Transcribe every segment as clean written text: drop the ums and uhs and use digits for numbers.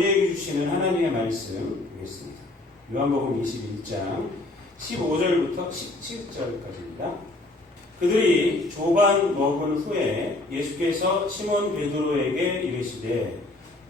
우리에게 주시는 하나님의 말씀 보겠습니다. 요한복음 21장 15절부터 17절까지입니다. 그들이 조반 먹은 후에 예수께서 시몬 베드로에게 이르시되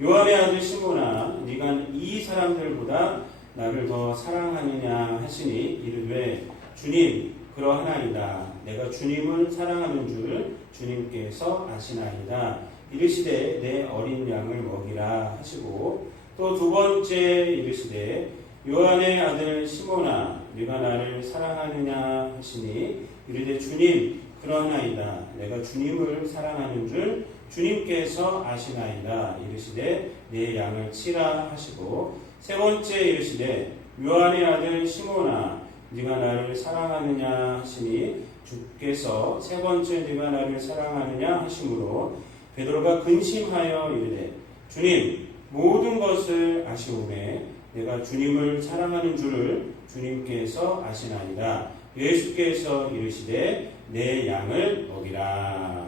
요한의 아들 시몬아 네가 이 사람들보다 나를 더 사랑하느냐 하시니 이르되 주님 그러하나이다. 내가 주님을 사랑하는 줄 주님께서 아시나이다. 이르시되 내 어린 양을 먹이라 하시고 또 두 번째 이르시되 요한의 아들 시몬아 네가 나를 사랑하느냐 하시니 이르되 주님 그러하나이다. 내가 주님을 사랑하는 줄 주님께서 아시나이다. 이르시되 내 양을 치라 하시고 세 번째 이르시되 요한의 아들 시몬아 네가 나를 사랑하느냐 하시니 주께서 세 번째 네가 나를 사랑하느냐 하시므로 베드로가 근심하여 이르되 주님 모든 것을 아시오매 내가 주님을 사랑하는 줄을 주님께서 아시나이다. 예수께서 이르시되 내 양을 먹이라.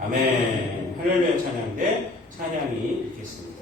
아멘. 할렐루야 찬양대 찬양이 있겠습니다.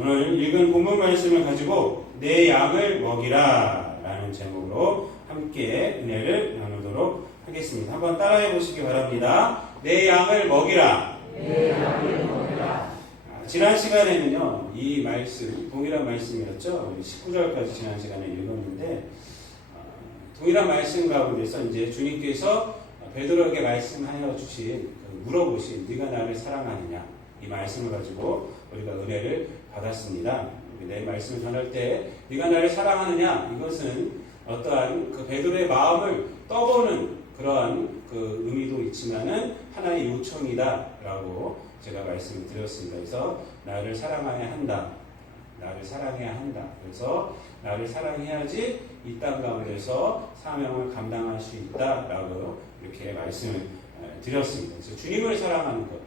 오늘 읽은 본문 말씀을 가지고 내 양을 먹이라 라는 제목으로 함께 은혜를 나누도록 하겠습니다. 한번 따라해 보시기 바랍니다. 내 양을 먹이라. 내 양을 먹이라. 지난 시간에는요 이 말씀 동일한 말씀이었죠. 19절까지 지난 시간에 읽었는데 동일한 말씀 가운데서 이제 주님께서 베드로에게 말씀하여 주신 물어보신 네가 나를 사랑하느냐 이 말씀을 가지고 우리가 은혜를 받았습니다. 내 말씀을 전할 때 네가 나를 사랑하느냐 이것은 어떠한 그 베드로의 마음을 떠보는 그러한 그 의미도 있지만은 하나의 요청이다라고 제가 말씀을 드렸습니다. 그래서 나를 사랑해야 한다. 나를 사랑해야 한다. 그래서 나를 사랑해야지 이 땅 가운데서 사명을 감당할 수 있다라고 이렇게 말씀을 드렸습니다. 그래서 주님을 사랑하는 것,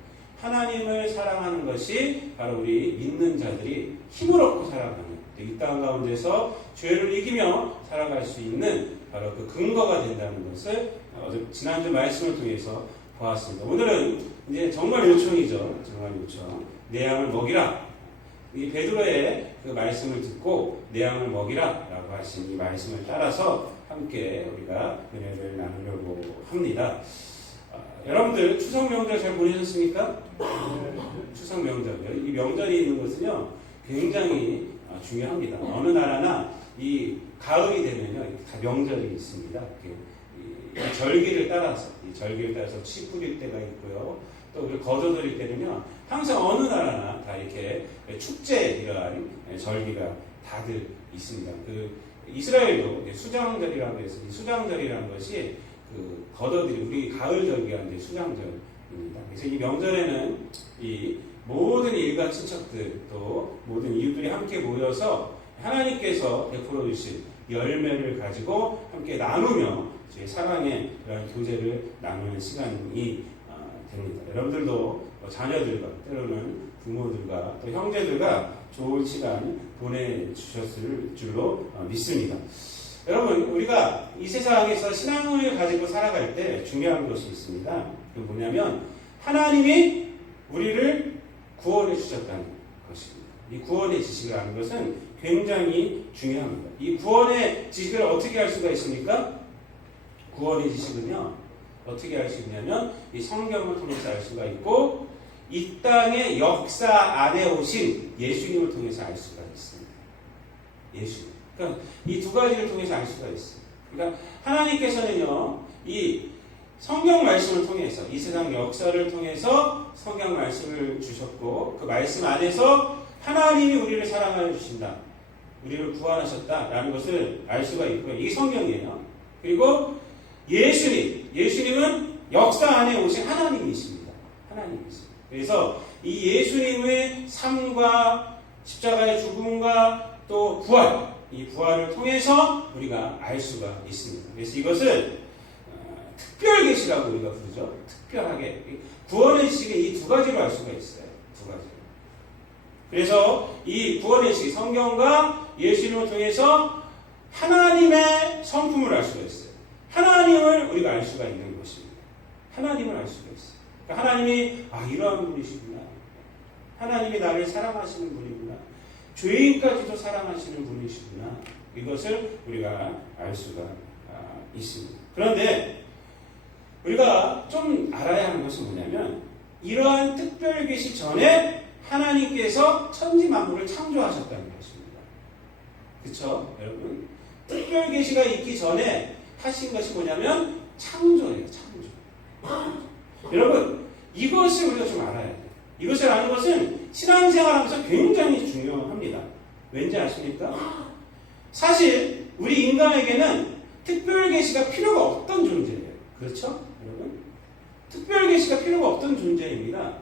하나님을 사랑하는 것이 바로 우리 믿는 자들이 힘을 얻고 살아가는 이 땅 가운데서 죄를 이기며 살아갈 수 있는 바로 그 근거가 된다는 것을 지난주 말씀을 통해서 보았습니다. 오늘은 이제 정말 요청이죠. 정말 요청. 내 양을 먹이라. 이 베드로의 그 말씀을 듣고 내 양을 먹이라 라고 하신 이 말씀을 따라서 함께 우리가 은혜를 나누려고 합니다. 여러분들 추석 명절 잘 보내셨습니까? 추석 명절이요. 이 명절이 있는 것은요 굉장히 중요합니다. 어느 나라나 이 가을이 되면요 다 명절이 있습니다. 이 절기를 따라서 치 뿌릴 때가 있고요. 또 우리 거저 드릴 때는요 항상 어느 나라나 다 이렇게 축제 이러한 절기가 다들 있습니다. 그 이스라엘도 수장절이라고 해서 이 수장절이라는 것이 그 거저들이 우리 가을 절기가 이제 수장절입니다. 그래서 이 명절에는 이 모든 일가 친척들 또 모든 이웃들이 함께 모여서 하나님께서 베풀어 주신 열매를 가지고 함께 나누며 제 사랑의 그런 교제를 나누는 시간이 됩니다. 여러분들도 자녀들과 때로는 부모들과 또 형제들과 좋은 시간 보내주셨을 줄로 믿습니다. 여러분 우리가 이 세상에서 신앙을 가지고 살아갈 때 중요한 것이 있습니다. 그게 뭐냐면 하나님이 우리를 구원해 주셨다는 것입니다. 이 구원의 지식을 아는 것은 굉장히 중요합니다. 이 구원의 지식을 어떻게 할 수가 있습니까? 구원의 지식은요 어떻게 알 수 있냐면 이 성경을 통해서 알 수가 있고 이 땅의 역사 안에 오신 예수님을 통해서 알 수가 있습니다. 예수님. 그러니까 이 두 가지를 통해서 알 수가 있어요. 그러니까 하나님께서는요 이 성경 말씀을 통해서 이 세상 역사를 통해서 성경 말씀을 주셨고 그 말씀 안에서 하나님이 우리를 사랑하여 주신다. 우리를 구원하셨다라는 것을 알 수가 있고요. 이 성경이에요. 그리고 예수님은 역사 안에 오신 하나님이십니다. 하나님이십니다. 그래서 이 예수님의 삶과 십자가의 죽음과 또 부활, 이 부활을 통해서 우리가 알 수가 있습니다. 그래서 이것을 특별 계시라고 우리가 부르죠. 특별하게 구원의 지식의 이 두 가지로 알 수가 있어요. 두 가지. 그래서 이 구원의 지식, 성경과 예수님을 통해서 하나님의 성품을 알 수가 있어요. 하나님을 우리가 알 수가 있는 것입니다. 하나님을 알 수가 있어요. 그러니까 하나님이 이러한 분이시구나. 하나님이 나를 사랑하시는 분이구나. 죄인까지도 사랑하시는 분이시구나. 이것을 우리가 알 수가 있습니다. 그런데 우리가 좀 알아야 하는 것은 뭐냐면 이러한 특별 계시 전에 하나님께서 천지 만물을 창조하셨다는 것입니다. 그렇죠, 여러분? 특별 계시가 있기 전에 하신 것이 뭐냐면 창조예요. 창조. 여러분 이것을 우리가 좀 알아야 돼요. 이것을 아는 것은 신앙생활하면서 굉장히 중요합니다. 왠지 아십니까? 사실 우리 인간에게는 특별 계시가 필요가 없던 존재예요. 그렇죠? 여러분? 특별 계시가 필요가 없던 존재입니다.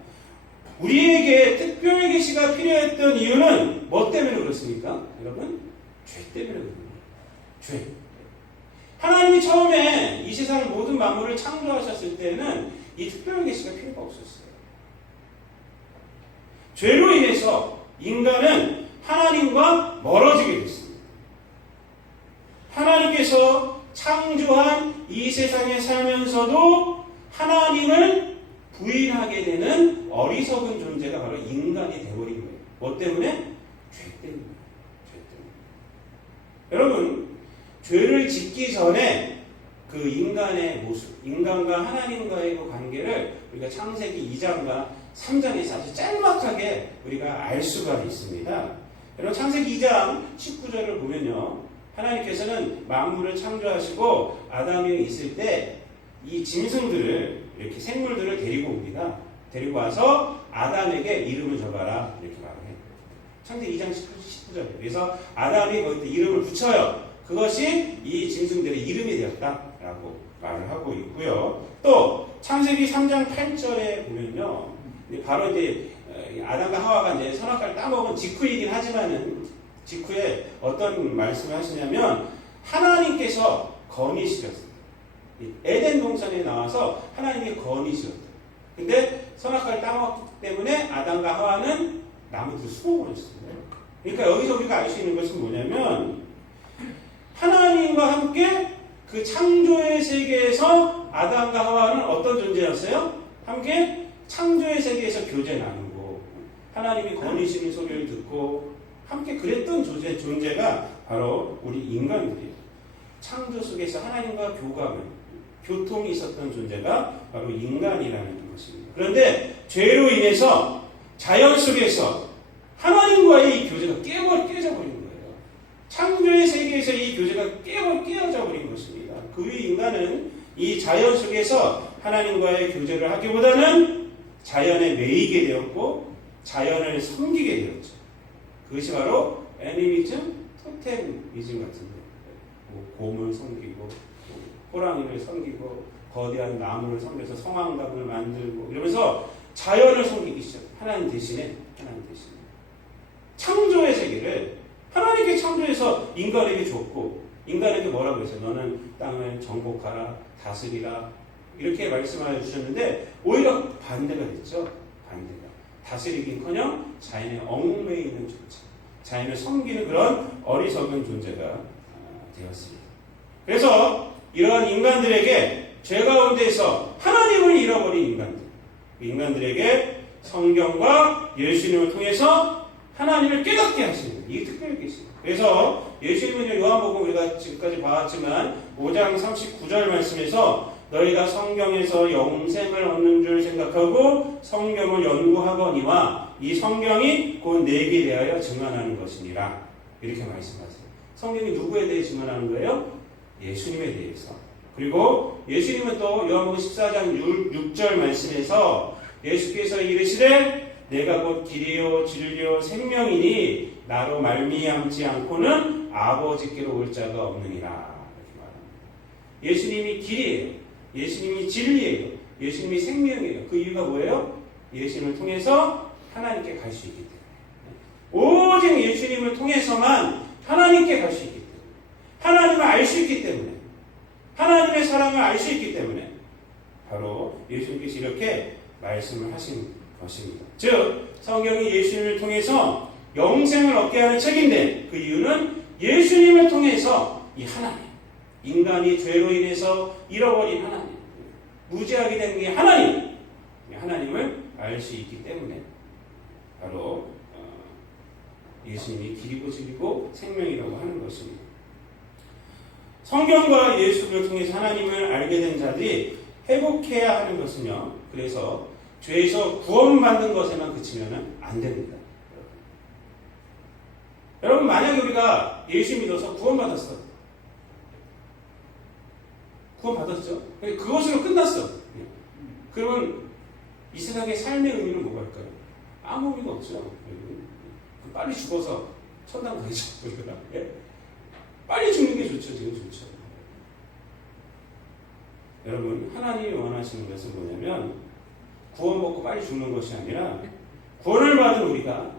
우리에게 특별 계시가 필요했던 이유는 뭐 때문에 그렇습니까? 여러분? 죄 때문에 그렇습니다. 죄. 하나님이 처음에 이 세상 모든 만물을 창조하셨을 때는 이 특별 계시가 필요가 없었어요. 죄로 인해서 인간은 하나님과 멀어지게 됐습니다. 하나님께서 창조한 이 세상에 살면서도 하나님을 부인하게 되는 어리석은 존재가 바로 인간이 되어버린 거예요. 뭐 때문에? 죄 때문에. 죄 때문에. 여러분, 죄를 짓기 전에 그 인간의 모습, 인간과 하나님과의 그 관계를 우리가 창세기 2장과 3장에서 아주 짤막하게 우리가 알 수가 있습니다. 여러분 창세기 2장 19절을 보면요. 하나님께서는 만물을 창조하시고 아담이 있을 때 이 짐승들을 이렇게 생물들을 데리고 옵니다. 데리고 와서 아담에게 이름을 적어라 이렇게 말을 해요. 창세기 2장 19절. 그래서 아담이 거기다 이름을 붙여요. 그것이 이 짐승들의 이름이 되었다라고 말을 하고 있고요. 또 창세기 3장 8절에 보면요. 바로 이제 아담과 하와가 이제 선악과를 따먹은 직후이긴 하지만은 직후에 어떤 말씀을 하시냐면 하나님께서 건의시켰어요. 에덴 동산에 나와서 하나님이 건의시켰어요. 근데 선악과를 따먹기 때문에 아담과 하와는 나무들을 숨어버렸어요. 그러니까 여기서 우리가 알 수 있는 것은 뭐냐면 하나님과 함께 그 창조의 세계에서 아담과 하와는 어떤 존재였어요? 함께 창조의 세계에서 교제 나누고 하나님이 거니시는 소리를 듣고 함께 그랬던 존재가 바로 우리 인간들이에요. 창조 속에서 하나님과 교통이 있었던 존재가 바로 인간이라는 것입니다. 그런데 죄로 인해서 자연 속에서 하나님과의 이 교제가 깨져버린 거예요. 창조의 세계에서 이 교제가 깨어져 버린 것입니다. 그 후 인간은 이 자연 속에서 하나님과의 교제를 하기보다는 자연에 매이게 되었고 자연을 섬기게 되었죠. 그것이 바로 애니미즘, 토템이즘 같은데 곰을 섬기고 호랑이를 섬기고 거대한 나무를 섬겨서 성황당을 만들고 이러면서 자연을 섬기기 시작해요. 하나님 대신에 창조의 세계를 하나님께 창조해서 인간에게 줬고 인간에게 뭐라고 했어요? 너는 땅을 정복하라, 다스리라 이렇게 말씀하여 주셨는데 오히려 반대가 됐죠. 반대가 다스리긴커녕 자연에 얽매이는 존재, 자연을 섬기는 그런 어리석은 존재가 되었습니다. 그래서 이러한 인간들에게 죄 가운데서 하나님을 잃어버린 인간들에게 성경과 예수님을 통해서 하나님을 깨닫게 하시는 이 특별히 계십니다. 그래서 예수님은 요한복음 우리가 지금까지 봐왔지만 5장 39절 말씀에서 너희가 성경에서 영생을 얻는 줄 생각하고 성경을 연구하거니와 이 성경이 곧 내게 대하여 증언하는 것이니라 이렇게 말씀하세요. 성경이 누구에 대해 증언하는 거예요? 예수님에 대해서. 그리고 예수님은 또 요한복음 14장 6절 말씀에서 예수께서 이르시되 내가 곧 길이요 진리요 생명이니 나로 말미암지 않고는 아버지께로 올 자가 없느니라 이렇게 말합니다. 예수님이 길이에요. 예수님이 진리예요. 예수님이 생명이에요. 그 이유가 뭐예요? 예수님을 통해서 하나님께 갈 수 있기 때문에. 오직 예수님을 통해서만 하나님께 갈 수 있기 때문에. 하나님을 알 수 있기 때문에. 하나님의 사랑을 알 수 있기 때문에 바로 예수님께서 이렇게 말씀을 하신 것입니다. 즉 성경이 예수님을 통해서 영생을 얻게 하는 책인데 그 이유는 예수님을 통해서 이 하나님, 인간이 죄로 인해서 잃어버린 하나님, 무죄하게 된 이 하나님을 알 수 있기 때문에 바로 예수님이 길이고 진리고 생명이라고 하는 것입니다. 성경과 예수를 통해서 하나님을 알게 된 자들이 회복해야 하는 것은요. 그래서 죄에서 구원받는 것에만 그치면 안 됩니다. 여러분 만약에 우리가 예수 믿어서 구원받았어. 구원받았죠? 그것으로 끝났어. 그러면 이 세상의 삶의 의미는 뭐가 할까요? 아무 의미가 없죠. 빨리 죽어서 천당 가야죠. 빨리 죽는 게 좋죠. 지금 좋죠. 여러분 하나님이 원하시는 것은 뭐냐면 구원 받고 빨리 죽는 것이 아니라 구원을 받은 우리가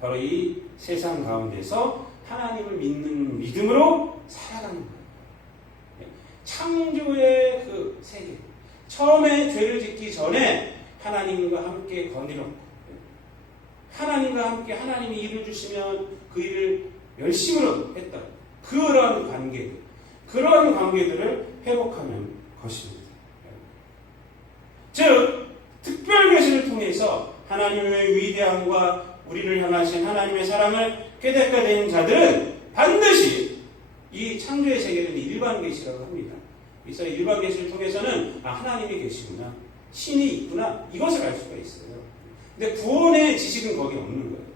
바로 이 세상 가운데서 하나님을 믿는 믿음으로 살아가는 거예요. 창조의 그 세계. 처음에 죄를 짓기 전에 하나님과 함께 거닐었고 하나님과 함께 하나님이 일을 주시면 그 일을 열심으로 했다. 그런 관계들을 회복하는 것입니다. 즉 특별 계시를 통해서 하나님의 위대함과 우리를 향하신 하나님의 사랑을 깨닫게 된 자들은 반드시 이 창조의 세계는 일반 계시라고 합니다. 그래서 일반 계시를 통해서는 하나님이 계시구나, 신이 있구나 이것을 알 수가 있어요. 근데 구원의 지식은 거기 없는 거예요.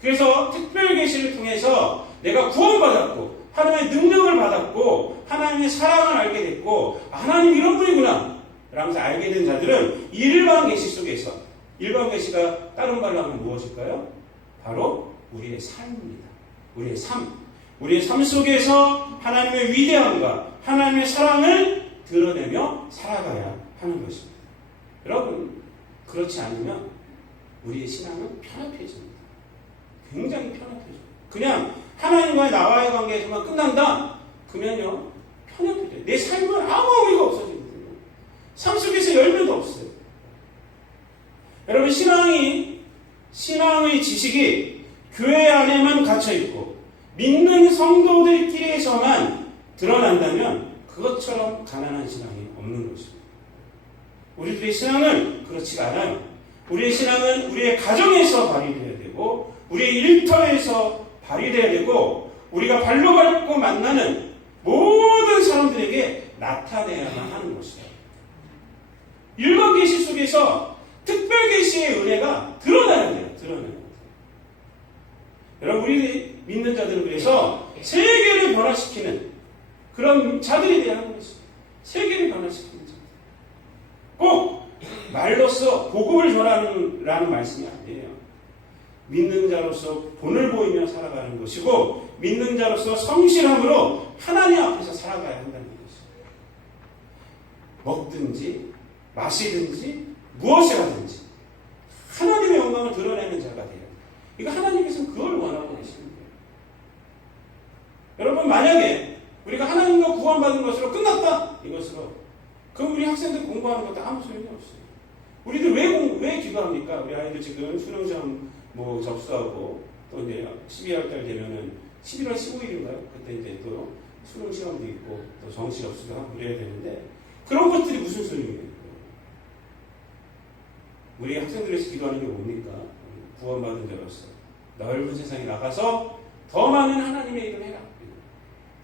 그래서 특별 계시를 통해서 내가 구원받았고 하나님의 능력을 받았고 하나님의 사랑을 알게 됐고 하나님 이런 분이구나 라면서 알게 된 자들은 일반 계시 속에서 일반 계시가 다른 말로 하면 무엇일까요? 바로 우리의 삶입니다. 우리의 삶 속에서 하나님의 위대함과 하나님의 사랑을 드러내며 살아가야 하는 것입니다. 여러분 그렇지 않으면 우리의 신앙은 편협해집니다. 굉장히 편협해져요. 그냥 하나님과의 나와의 관계에서만 끝난다? 그러면요 편협해져요. 내 삶은 아무 의미가 없어집니다. 삶 속에서 열매도 없어요. 여러분 신앙의 지식이 교회 안에만 갇혀있고 믿는 성도들끼리에서만 드러난다면 그것처럼 가난한 신앙이 없는 것입니다. 우리들의 신앙은 그렇지가 않아요. 우리의 신앙은 우리의 가정에서 발휘되어야 되고 우리의 일터에서 발휘되어야 되고 우리가 발로 밟고 만나는 모든 사람들에게 나타내야만 하는 것이다. 일반 계시 속에서 특별 계시의 은혜가 드러나야 돼요. 드러나야 돼요. 여러분 우리 믿는 자들은 그래서 세계를 변화시키는 그런 자들이 되어야 하는 것입니다. 세계를 변화시키는 자들. 꼭 말로써 복음을 전하라는 말씀이 아니에요. 믿는 자로서 본을 보이며 살아가는 것이고 믿는 자로서 성실함으로 하나님 앞에서 살아가야 한다는 것입니다. 먹든지 마시든지 무엇을 하든지 하나님의 영광을 드러내는 자가 돼요. 이거 하나님께서는 그걸 원하고 계시는 거예요. 여러분 만약에 우리가 하나님과 구원받은 것으로 끝났다 이것으로 그럼 우리 학생들 공부하는 것도 아무 소용이 없어요. 우리들 왜 기도합니까? 우리 아이들 지금 수능시험 접수하고 또 이제 12월 달 되면은 11월 15일인가요? 그때 이제 또 수능시험도 있고 또 정시 접수도 하고 그래야 되는데 그런 것들이 무슨 소용이에요? 우리 학생들에서 기도하는 게 뭡니까? 구원받은 자로서 넓은 세상에 나가서 더 많은 하나님의 일을 해라.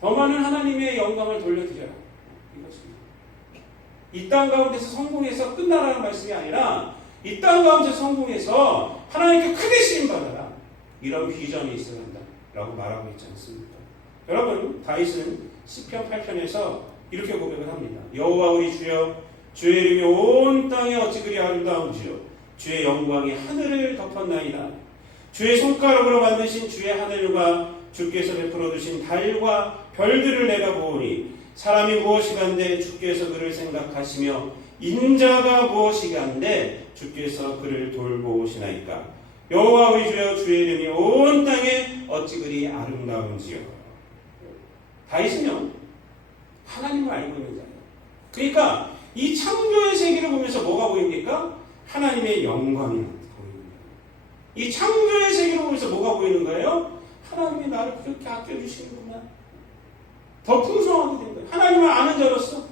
더 많은 하나님의 영광을 돌려드려라. 이것입니다. 이 땅 가운데서 성공해서 끝나라는 말씀이 아니라 이 땅 가운데서 성공해서 하나님께 크게 쓰임받아라. 이런 비전이 있어야 한다라고 말하고 있지 않습니까? 여러분 다윗은 시편 8편에서 이렇게 고백을 합니다. 여호와 우리 주여 주의 이름이 온 땅에 어찌 그리 아름다운지요 주의 영광이 하늘을 덮었나이다. 주의 손가락으로 만드신 주의 하늘과 주께서 베풀어 두신 달과 별들을 내가 보오니 사람이 무엇이간데 주께서 그를 생각하시며 인자가 무엇이간데 주께서 그를 돌보시나이까. 여호와 우리 주여 주의 이름이 온 땅에 어찌 그리 아름다운지요. 다윗은요 하나님을 알고 있는 자예요. 그러니까 이 창조의 세계를 보면서 뭐가 보입니까? 하나님의 영광이 보이는 거예요. 이 창조의 세계를 보면서 뭐가 보이는 거예요? 하나님이 나를 그렇게 아껴주시는구나. 더 풍성하게 된 거예요. 하나님을 아는 자로서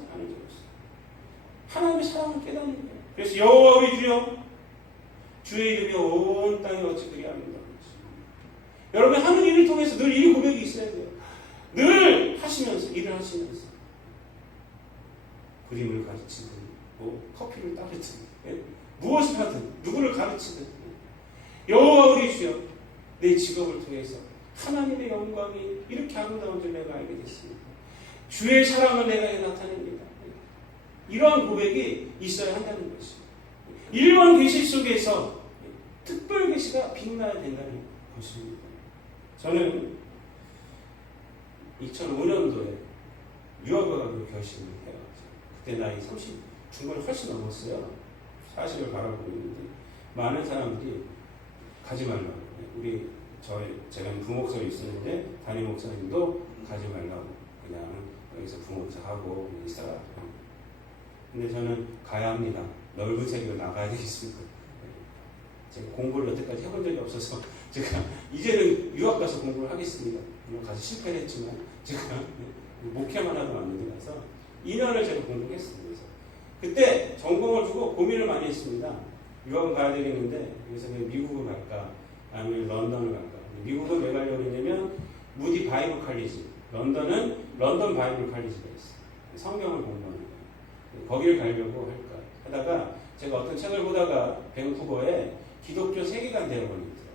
하나님의 사랑을 깨닫는 거예요. 그래서 여호와 우리 주여 주의 이름이 온 땅에 어찌 그리 아름다운지. 여러분 하는 일을 통해서 늘 이 고백이 있어야 돼요. 늘 하시면서 일을 하시면서 그림을 가르치든 뭐 커피를 따르든 무엇을 하든 누구를 가르치든 여호와 우리 주여 내 직업을 통해서 하나님의 영광이 이렇게 아름다운 줄 내가 알게 됐습니다. 주의 사랑을 내가 나타냅니다. 이러한 고백이 있어야 한다는 것입니다. 일반 계시 속에서 특별 계시가 빛나야 된다는 것입니다. 저는 2005년도에 유학을 가기로 결심을 해요. 그때 나이 30 중반을 훨씬 넘었어요. 40을 바라보고 있는데 많은 사람들이 가지 말라고. 제가 부목사로 있었는데 담임 목사님도 가지 말라고 그냥 여기서 부목사 하고 있어라. 근데 저는 가야 합니다. 넓은 세계로 나가야 되겠습니다. 제가 공부를 여태까지 해본 적이 없어서 제가 이제는 유학 가서 공부를 하겠습니다. 물론 가서 실패를 했지만 제가 목회만 하고 왔는데 가서 2년을 제가 공부했습니다. 그래서 그때 전공을 두고 고민을 많이 했습니다. 유학은 가야 되겠는데 그래서 미국을 갈까 아니면 런던을 갈까. 미국은 왜 가려고 했냐면 무디 바이블 칼리지, 런던은 런던 바이블 칼리지가 있어요. 성경을 공부하는 거예요. 거기를 가려고 할까 하다가 제가 어떤 책을 보다가 밴쿠버에 기독교 세계관 대학원이 있어요.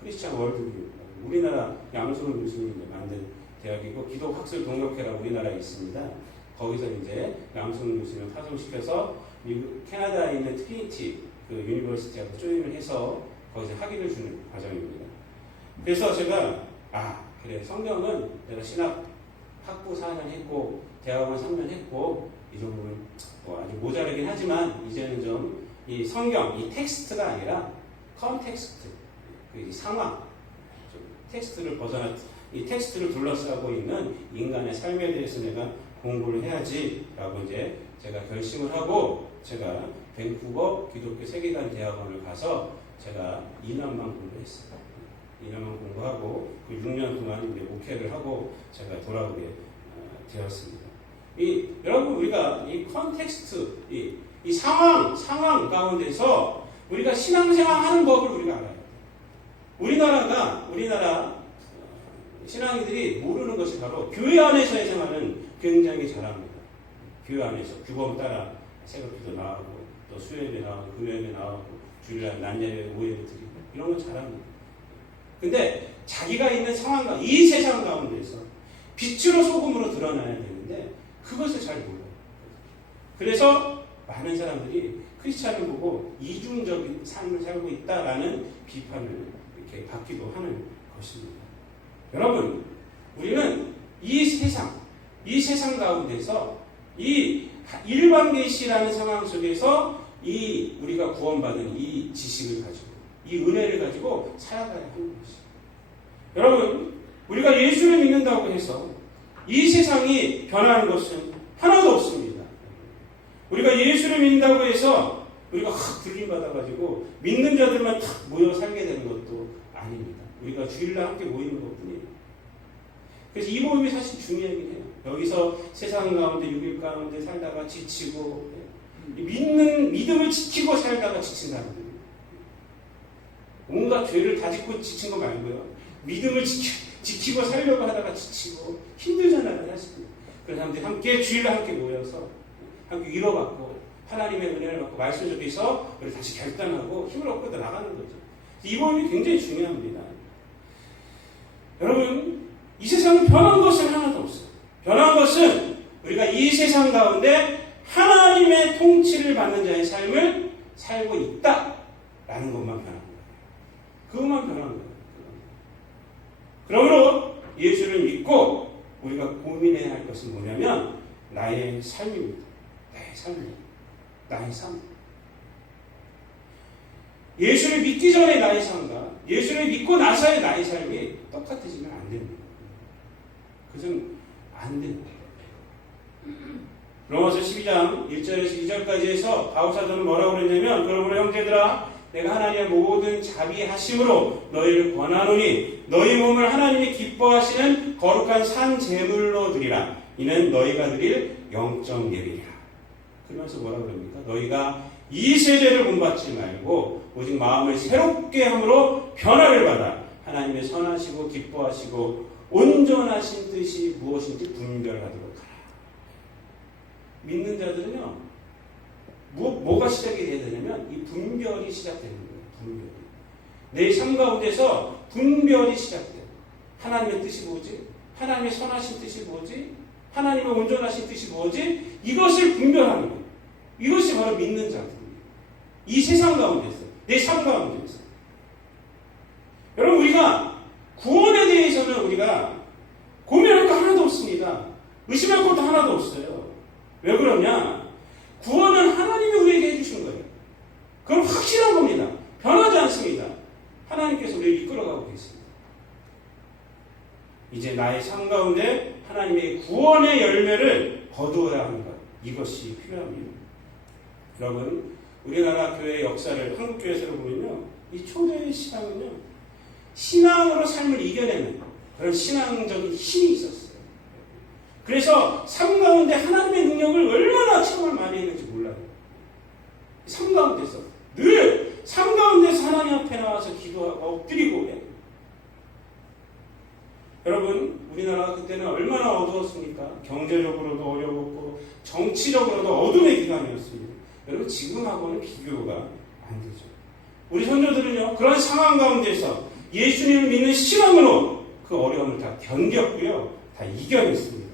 크리스찬 월드뷰, 우리나라 양순을 교수님이 만든 대학이고 기독학술 동역회라고 우리나라에 있습니다. 거기서 이제 양순 교수님을 파송시켜서 미국 캐나다에 있는 트리니티 그 유니버시티하고 조인을 해서 거기서 학위를 주는 과정입니다. 그래서 제가 그래 성경은 내가 신학 학부 4년 했고 대학원 3년 했고 이 정도는 아주 모자라긴 하지만 이제는 좀 이 성경 이 텍스트가 아니라 컨텍스트 그 상황 텍스트를 벗어나 이 텍스트를 둘러싸고 있는 인간의 삶에 대해서 내가 공부를 해야지라고 이제 제가 결심을 하고 제가 밴쿠버 기독교 세계관 대학원을 가서 제가 2년만 공부했어요. 2년만 공부하고 그 6년 동안 이제 목회를 하고 제가 돌아오게 되었습니다. 여러분 우리가 이 컨텍스트, 이 상황 가운데서 우리가 신앙생활 하는 법을 우리가 알아야 돼요. 우리나라 신앙인들이 모르는 것이 바로 교회 안에서의 생활은 굉장히 잘합니다. 교회 안에서 규범 따라 새벽기도 나오고 또 수요일에 나오고 금요일에 나오고 주일날 난예배 오예배 드리고 이런 건 잘합니다. 근데 자기가 있는 상황과 이 세상 가운데서 빛으로 소금으로 드러나야 되는데 그것을 잘 몰라요. 그래서 많은 사람들이 크리스찬을 보고 이중적인 삶을 살고 있다라는 비판을 이렇게 받기도 하는 것입니다. 여러분, 우리는 이 세상 가운데서 이 일반 계시라는 상황 속에서 우리가 구원받은 이 지식을 가지고 이 은혜를 가지고 살아가야 하는 것입니다. 여러분, 우리가 예수를 믿는다고 해서 이 세상이 변하는 것은 하나도 없습니다. 우리가 예수를 믿는다고 해서 우리가 확 들림받아가지고 믿는 자들만 탁 모여 살게 되는 것도 아닙니다. 우리가 주일날 함께 모이는 것뿐이에요. 그래서 이 모임이 사실 중요하긴 해요. 여기서 세상 가운데 6일 가운데 살다가 지치고 믿음을 지키고 살다가 지친 사람들, 온갖 죄를 다 짓고 지친 거 말고요. 믿음을 지키고 살려고 하다가 지치고 힘들잖아요, 사실. 그런 사람들이 함께 주일날 함께 모여서 함께 위로받고 하나님의 은혜를 받고 말씀 속에서 우리 다시 결단하고 힘을 얻고 나가는 거죠. 이 모임이 굉장히 중요합니다. 여러분, 이 세상은 변한 것은 하나도 없어요. 변한 것은 우리가 이 세상 가운데 하나님의 통치를 받는 자의 삶을 살고 있다라는 것만 변한 거예요. 그것만 변한 거예요. 그러므로 예수를 믿고 우리가 고민해야 할 것은 뭐냐면 나의 삶입니다. 나의 삶. 예수를 믿기 전에 나의 삶과 예수를 믿고 나서의 나의 삶이 똑같아지면 안 됩니다. 그것은 안 됩니다. 로마서 12장 1절에서 2절까지 해서 바울사도는 뭐라고 그랬냐면, 그러므로 형제들아 내가 하나님의 모든 자비하심으로 너희를 권하노니 너희 몸을 하나님이 기뻐하시는 거룩한 산 제물로 드리라. 이는 너희가 드릴 영적 예배이라. 그러면서 뭐라고 그럽니까? 너희가 이 세대를 본받지 말고 오직 마음을 새롭게 함으로 변화를 받아 하나님의 선하시고 기뻐하시고 온전하신 뜻이 무엇인지 분별하도록 하라. 믿는 자들은요, 뭐가 시작이 돼야 되냐면 이 분별이 시작되는 거예요. 분별이. 내 삶 가운데서 분별이 시작돼요. 하나님의 뜻이 뭐지? 하나님의 선하신 뜻이 뭐지? 하나님의 온전하신 뜻이 뭐지? 이것을 분별하는 거예요. 이것이 바로 믿는 자들입니다. 이 세상 가운데서, 내 삶 가운데서. 여러분, 우리가 구원에 대해서는 우리가 고민할 거 하나도 없습니다. 의심할 것도 하나도 없어요. 왜 그러냐? 구원은 하나님이 우리에게 해주신 거예요. 그건 확실한 겁니다. 변하지 않습니다. 하나님께서 우리를 이끌어가고 계십니다. 이제 나의 삶 가운데 하나님의 구원의 열매를 거두어야 하는 것, 이것이 필요합니다. 여러분, 우리나라 교회의 역사를 한국교회에서 보면요, 이 초대의 신앙은요, 신앙으로 삶을 이겨내는 그런 신앙적인 힘이 있었어요. 그래서 삶 가운데 하나님의 능력을 얼마나 체험을 많이 했는지 몰라요. 삶 가운데서 늘 삶 가운데서 하나님 앞에 나와서 기도하고 엎드리고 해요. 여러분, 우리나라가 그때는 얼마나 어두웠습니까? 경제적으로도 어려웠고 정치적으로도 어둠의 기간이었습니다. 여러분, 지금하고는 비교가 안 되죠. 우리 선조들은요, 그런 상황 가운데서 예수님을 믿는 신앙으로 그 어려움을 다 견뎠고요, 다 이겨냈습니다.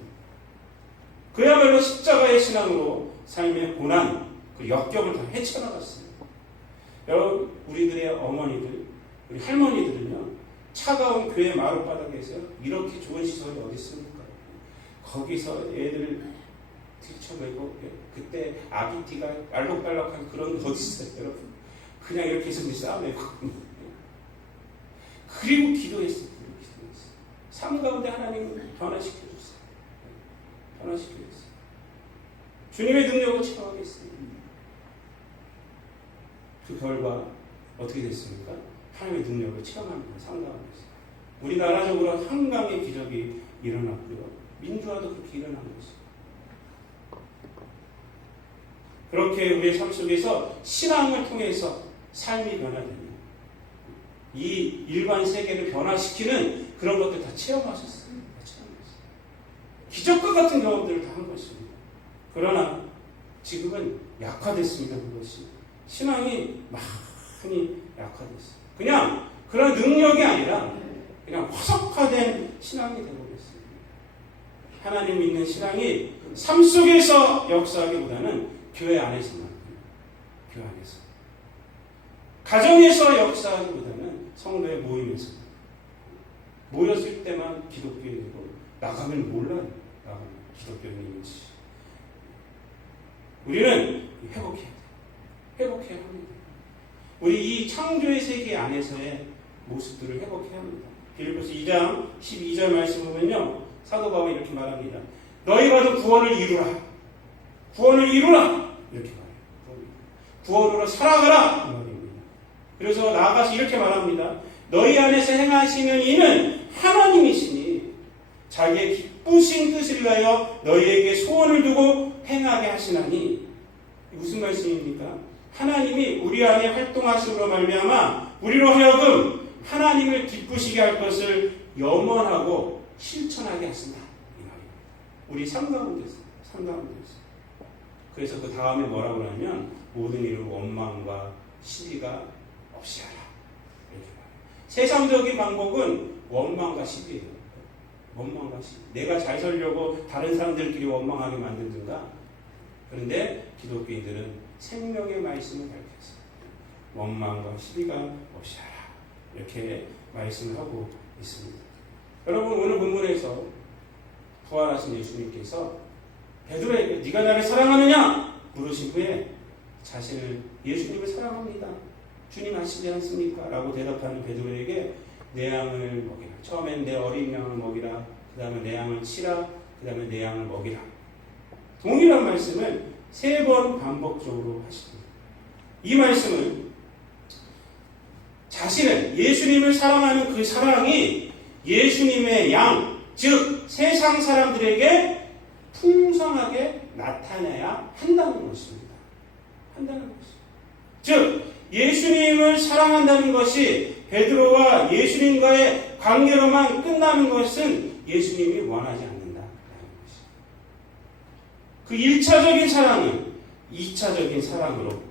그야말로 십자가의 신앙으로 삶의 고난, 그 역경을 다 헤쳐나갔어요. 여러분, 우리들의 어머니들, 우리 할머니들은요, 차가운 교회 마룻바닥에서 이렇게 좋은 시설이 어디 있습니까? 거기서 애들 들쳐내고, 그때 아기띠가 알록달록한 그런 거 어디 있어요, 여러분? 그냥 이렇게 해서 싸움내고. 그리고 기도했어요. 삶 가운데 하나님 변화시켜줬어요. 변화시켜줬어요. 주님의 능력을 체험하겠습니다. 그 결과 어떻게 됐습니까? 하나님의 능력을 체험합니다. 상가운데서. 우리나라적으로 한강의 기적이 일어났고요. 민주화도 그렇게 일어난 것이죠. 그렇게 우리의 삶 속에서 신앙을 통해서 삶이 변화됩니다. 이 일반 세계를 변화시키는 그런 것들 다 체험하셨어요. 기적과 같은 경험들을 다 한 것입니다. 그러나 지금은 약화됐습니다. 그것이. 신앙이 많이 약화됐어요. 그냥 그런 능력이 아니라 그냥 화석화된 신앙이 되어버렸습니다. 하나님 믿는 신앙이 삶 속에서 역사하기보다는 교회 안에서만, 교회 안에서. 가정에서 역사하기보다는 성도의 모임에서. 모였을 때만 기독교인이고 나가면 몰라요. 나가면 기독교인인지. 우리는 회복해야 돼요. 회복해야 합니다. 우리 이 창조의 세계 안에서의 모습들을 회복해야 합니다. 빌립보서 2장 12절 말씀 보면요. 사도 바울이 이렇게 말합니다. 너희가도 구원을 이루라. 구원을 이루라. 이렇게 말해요. 구원으로 살아가라. 이 말입니다. 그래서 나아가서 이렇게 말합니다. 너희 안에서 행하시는 이는 하나님이시니 자기의 기쁘신 뜻을 위하여 너희에게 소원을 두고 행하게 하시나니. 무슨 말씀입니까? 하나님이 우리 안에 활동하심으로 말미암아 우리로 하여금 하나님을 기쁘시게 할 것을 염원하고 실천하게 하신다. 이 말입니다. 우리 삶 가운데서. 그래서 그 다음에 뭐라고 하냐면 모든 일을 원망과 시비가 없이 하라. 이렇게 말해요. 세상적인 방법은 원망과 시비예요. 원망과 시비. 내가 잘 살려고 다른 사람들끼리 원망하게 만들든가. 그런데 기독교인들은 생명의 말씀을 밝혀서 원망과 시비가 없이 하라. 이렇게 말씀을 하고 있습니다. 여러분 오늘 본문에서 부활하신 예수님께서 베드로에게 네가 나를 사랑하느냐? 물으신 후에 자신을 예수님을 사랑합니다. 주님 아시지 않습니까? 라고 대답하는 베드로에게 내 양을 먹이라. 처음엔 내 어린 양을 먹이라. 그 다음에 내 양을 치라. 그 다음에 내 양을 먹이라. 동일한 말씀을 3번 반복적으로 하십니다. 이 말씀은 자신을 예수님을 사랑하는 그 사랑이 예수님의 양, 즉 세상 사람들에게 풍성하게 나타나야 한다는 것입니다. 한다는 것입니다. 즉 예수님을 사랑한다는 것이 베드로와 예수님과의 관계로만 끝나는 것은 예수님이 원하지 않는다라는 것입니다. 그 1차적인 사랑은 2차적인 사랑으로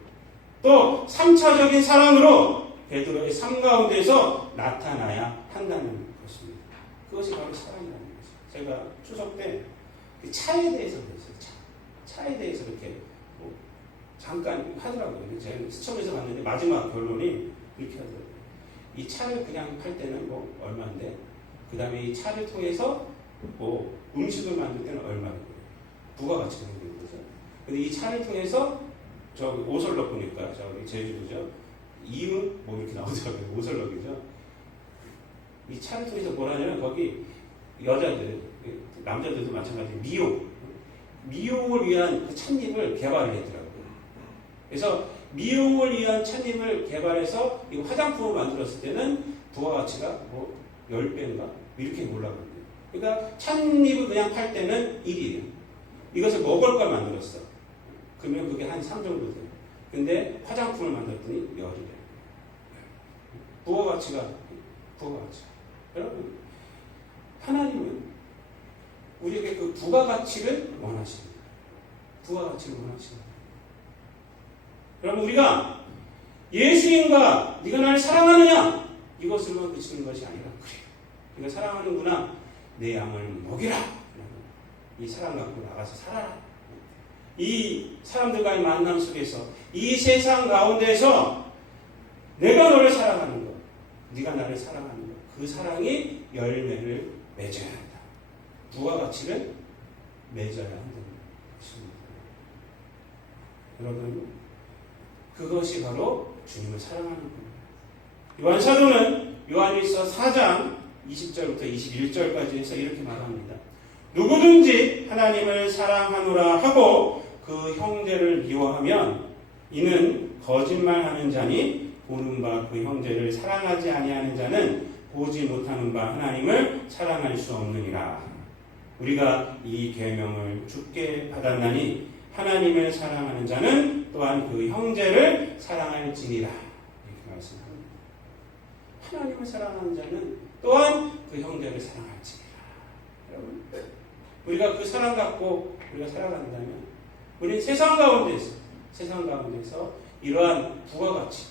또 3차적인 사랑으로 베드로의 삶 가운데서 나타나야 한다는 것입니다. 그것이 바로 사랑이라는 것입니다. 제가 추석 때 그 차에 대해서 그랬어요. 차에 대해서 이렇게 뭐 잠깐 하더라고요. 제가 시청에서 봤는데 마지막 결론이 이렇게 하더라고요. 이 차를 그냥 팔 때는 뭐 얼마인데 그 다음에 이 차를 통해서 뭐 음식을 만들 때는 얼마인데 부가가치가 생기는 거죠. 근데 이 차를 통해서 저 오설록 보니까 저기 제주도죠. 이응 뭐 이렇게 나오더라고요. 오설록이죠. 이 차를 통해서 뭐라냐면 거기 여자들 남자들도 마찬가지 미용을 위한 그 찻잎을 개발을 했더라고요. 그래서 미용을 위한 찻잎을 개발해서 이 화장품을 만들었을 때는 부가가치가 뭐 10배인가 이렇게 올라가거든요. 그러니까 찻잎을 그냥 팔 때는 1이에요. 이것을 먹을 걸 만들었어. 그러면 그게 한 3 정도 돼요. 근데 화장품을 만들었더니 10이래요. 부가가치가. 여러분, 하나님은 우리에게 그 부가가치를 원하십니다. 부가가치를 원하십니다. 여러분, 우리가 예수님과 네가 나를 사랑하느냐? 이것을만 그치는 것이 아니라 그래. 네가 사랑하는구나. 내 양을 먹이라. 이 사랑 갖고 나가서 살아라. 이 사람들과의 만남 속에서 이 세상 가운데서 내가 너를 사랑하는 것, 네가 나를 사랑하는 것, 그 사랑이 열매를 맺어야 한다. 부가가치를 맺어야 한다는 것입니다. 여러분, 그것이 바로 주님을 사랑하는 겁니다. 요한사도는 요한일서 4장 20절부터 21절까지 해서 이렇게 말합니다. 누구든지 하나님을 사랑하노라 하고 그 형제를 미워하면 이는 거짓말하는 자니 보는 바 그 형제를 사랑하지 아니하는 자는 보지 못하는 바 하나님을 사랑할 수 없느니라. 우리가 이 계명을 주께 받았나니 하나님을 사랑하는 자는 또한 그 형제를 사랑할지니라. 이렇게 말씀합니다. 하나님을 사랑하는 자는 또한 그 형제를 사랑할지니라. 여러분, 우리가 그 사랑 갖고 우리가 살아간다면 우리는 세상 가운데서 이러한 부가가치,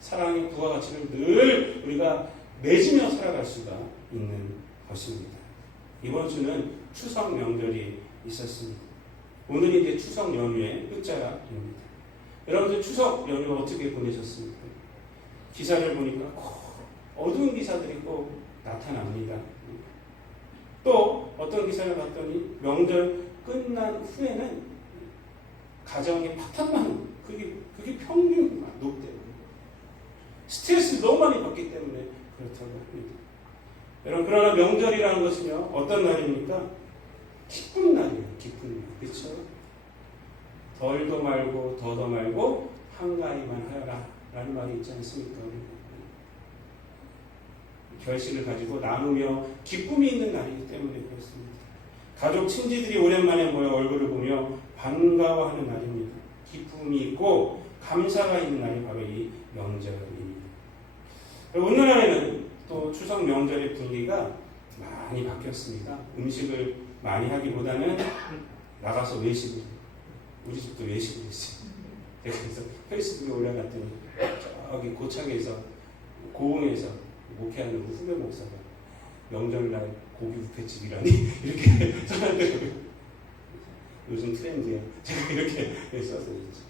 사랑의 부가가치를 늘 우리가 맺으며 살아갈 수가 있는 것입니다. 이번 주는 추석 명절이 있었습니다. 오늘이 이제 추석 연휴의 끝자락입니다. 여러분들 추석 연휴 어떻게 보내셨습니까? 기사를 보니까 어두운 기사들이 꼭 나타납니다. 또 어떤 기사를 봤더니 명절 끝난 후에는 가정이 파탄나는 그게 평균 높대요. 스트레스를 너무 많이 받기 때문에 그렇다고 합니다. 여러분, 그러나 명절이라는 것은요, 어떤 날입니까? 기쁜 날이에요. 기쁜 날. 그렇죠? 덜도 말고 더도 말고 한가위만 하여라 라는 말이 있지 않습니까? 결실을 가지고 나누며 기쁨이 있는 날이기 때문에 그렇습니다. 가족 친지들이 오랜만에 모여 얼굴을 보며 반가워하는 날입니다. 기쁨이 있고 감사가 있는 날이 바로 이 명절입니다. 오늘날에는 또 추석 명절의 분위기가 많이 바뀌었습니다. 음식을 많이 하기보다는 나가서 외식을, 우리 집도 외식을 했어요. 그래서 페이스북에 올라갔더니 저기 고창에서 고흥에서 목회하는 후배 목사가 명절날 고기 뷔페집이라니 이렇게 써놨더라고요. 요즘 트렌드야. 제가 이렇게 써서 있죠.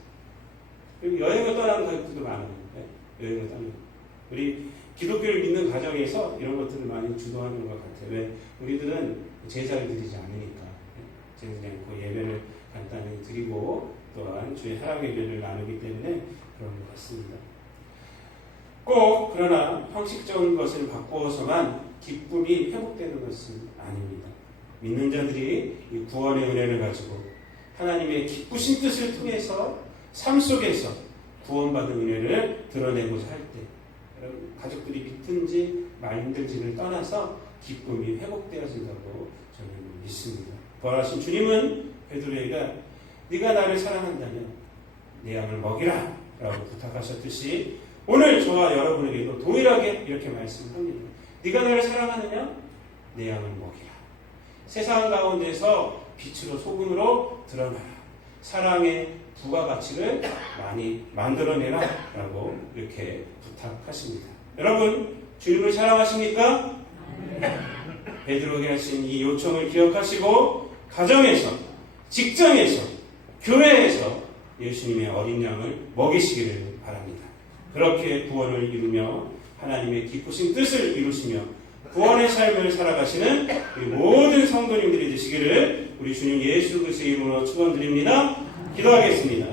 그리고 여행을 떠나는 가족들도 많아요. 네? 여행을 떠나는. 우리 기독교를 믿는 가정에서 이런 것들을 많이 주도하는 것 같아요. 왜? 우리들은 제사를 드리지 않으니까. 제사 않고 예배를 간단히 드리고 또한 주의 하락 예배를 나누기 때문에 그런 것 같습니다. 꼭 그러나 형식적인 것을 바꾸어서만 기쁨이 회복되는 것은 아닙니다. 믿는 자들이 이 구원의 은혜를 가지고 하나님의 기쁘신 뜻을 통해서 삶 속에서 구원받은 은혜를 드러내고자 할 때 가족들이 믿든지 말든지를 떠나서 기쁨이 회복되어진다고 저는 믿습니다. 부활하신 주님은 베드로에게 네가 나를 사랑한다면 내 양을 먹이라 라고 부탁하셨듯이 오늘 저와 여러분에게도 동일하게 이렇게 말씀합니다. 네가 나를 사랑하느냐? 내 양을 먹이라. 세상 가운데서 빛으로 소금으로 드러나라. 사랑의 부가가치를 많이 만들어내라 라고 이렇게 부탁하십니다. 여러분, 주님을 사랑하십니까? 베드로에게 하신 이 요청을 기억하시고 가정에서, 직장에서, 교회에서 예수님의 어린 양을 먹이시기를 바랍니다. 그렇게 구원을 이루며 하나님의 기쁘신 뜻을 이루시며 구원의 삶을 살아가시는 우리 모든 성도님들이 되시기를 우리 주님 예수 그리스도의 이름으로 축원드립니다. 기도하겠습니다.